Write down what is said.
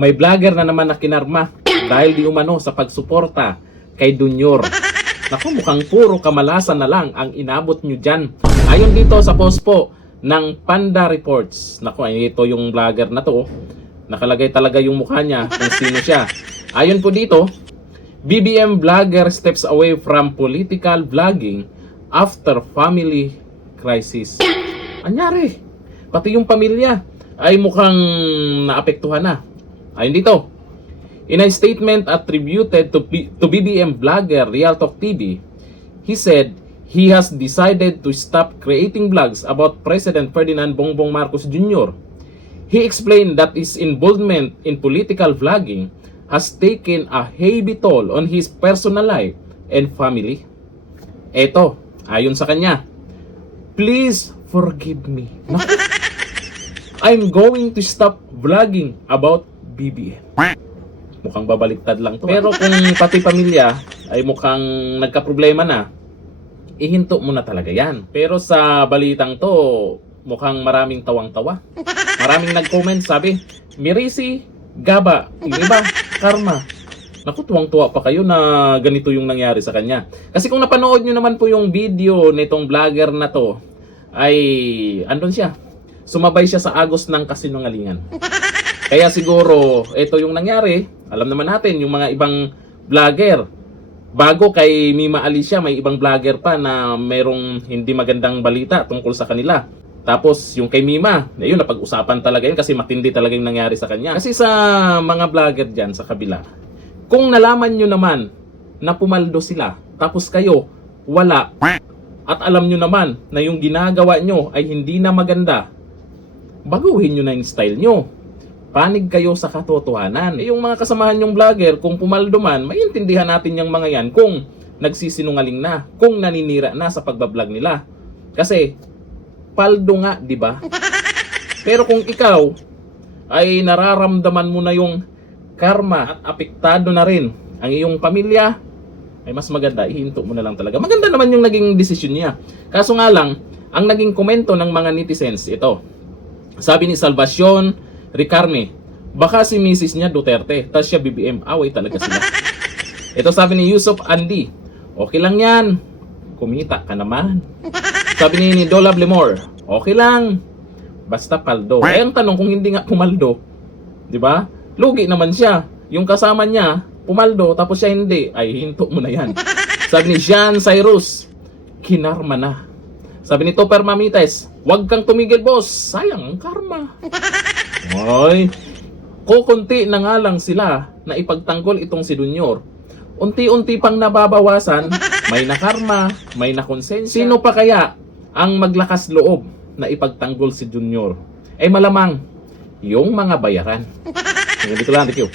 May vlogger na naman na kinarma dahil di umano sa pagsuporta kay Junior. Naku, mukhang puro kamalasan na lang ang inabot nyo dyan. Ayon dito sa post po ng Panda Reports. Naku, ito yung vlogger na to. Nakalagay talaga yung mukha niya kung sino siya. Ayon po dito, BBM vlogger steps away from political vlogging after family crisis. Anyari? Pati yung pamilya ay mukhang naapektuhan na. Ayon dito, in a statement attributed to BBM vlogger Real Talk TV, he said he has decided to stop creating vlogs about President Ferdinand Bongbong Marcos Jr. He explained that his involvement in political vlogging has taken a heavy toll on his personal life and family. Eto, ayon sa kanya, please forgive me. I'm going to stop vlogging about BBM. Mukhang babaliktad lang to. Pero kung pati pamilya ay mukhang nagka-problema na, ihinto mo na talaga yan. Pero sa balitang to, mukhang maraming tawang-tawa. Maraming nag-comment, sabi, Mirisi, Gaba, yung iba, Karma. Naku, tuwang-tuwa pa kayo na ganito yung nangyari sa kanya. Kasi kung napanood nyo naman po yung video nitong vlogger na to, ay andun siya. Sumabay siya sa agos ng kasinungalingan. Kaya siguro, ito yung nangyari. Alam naman natin, yung mga ibang vlogger, bago kay Mima Alicia, may ibang vlogger pa na merong hindi magandang balita tungkol sa kanila. Tapos yung kay Mima, yun, napag-usapan talaga yun kasi matindi talaga yung nangyari sa kanya. Kasi sa mga vlogger dyan sa kabila, kung nalaman nyo naman na pumaldo sila, tapos kayo, wala, at alam nyo naman na yung ginagawa nyo ay hindi na maganda, baguhin nyo na yung style nyo. Panig kayo sa katotohanan. Yung mga kasamahan yung vlogger, kung pumaldo man, maintindihan natin yung mga yan kung nagsisinungaling na, kung naninira na sa pagbablog nila. Kasi, paldo nga, di ba? Pero kung ikaw ay nararamdaman mo na yung karma at apektado na rin ang iyong pamilya, ay mas maganda, ihinto mo na lang talaga. Maganda naman yung naging desisyon niya. Kaso nga lang, ang naging komento ng mga netizens, ito. Sabi ni Salvacion Ricarme, baka si Mrs. niya Duterte, tas siya BBM, away talaga sila. Ito sabi ni Yusuf Andy, okay lang yan, kumita ka naman. Sabi ni Dola Blemore, okay lang, basta paldo. Eh ang tanong kung hindi nga pumaldo, di ba? Lugi naman siya. Yung kasama niya, pumaldo, tapos siya hindi, ay hinto mo na yan. Sabi ni Jean Cyrus, kinarma na. Sabi ni Topper Mamites, wag kang tumigil boss, sayang ang karma. Oy, kukunti na nga lang sila na ipagtanggol itong si Junior. Unti-unti pang nababawasan, may nakarma, may nakonsensya. Sino pa kaya ang maglakas loob na ipagtanggol si Junior? Eh malamang, yung mga bayaran. Dito lang, thank you.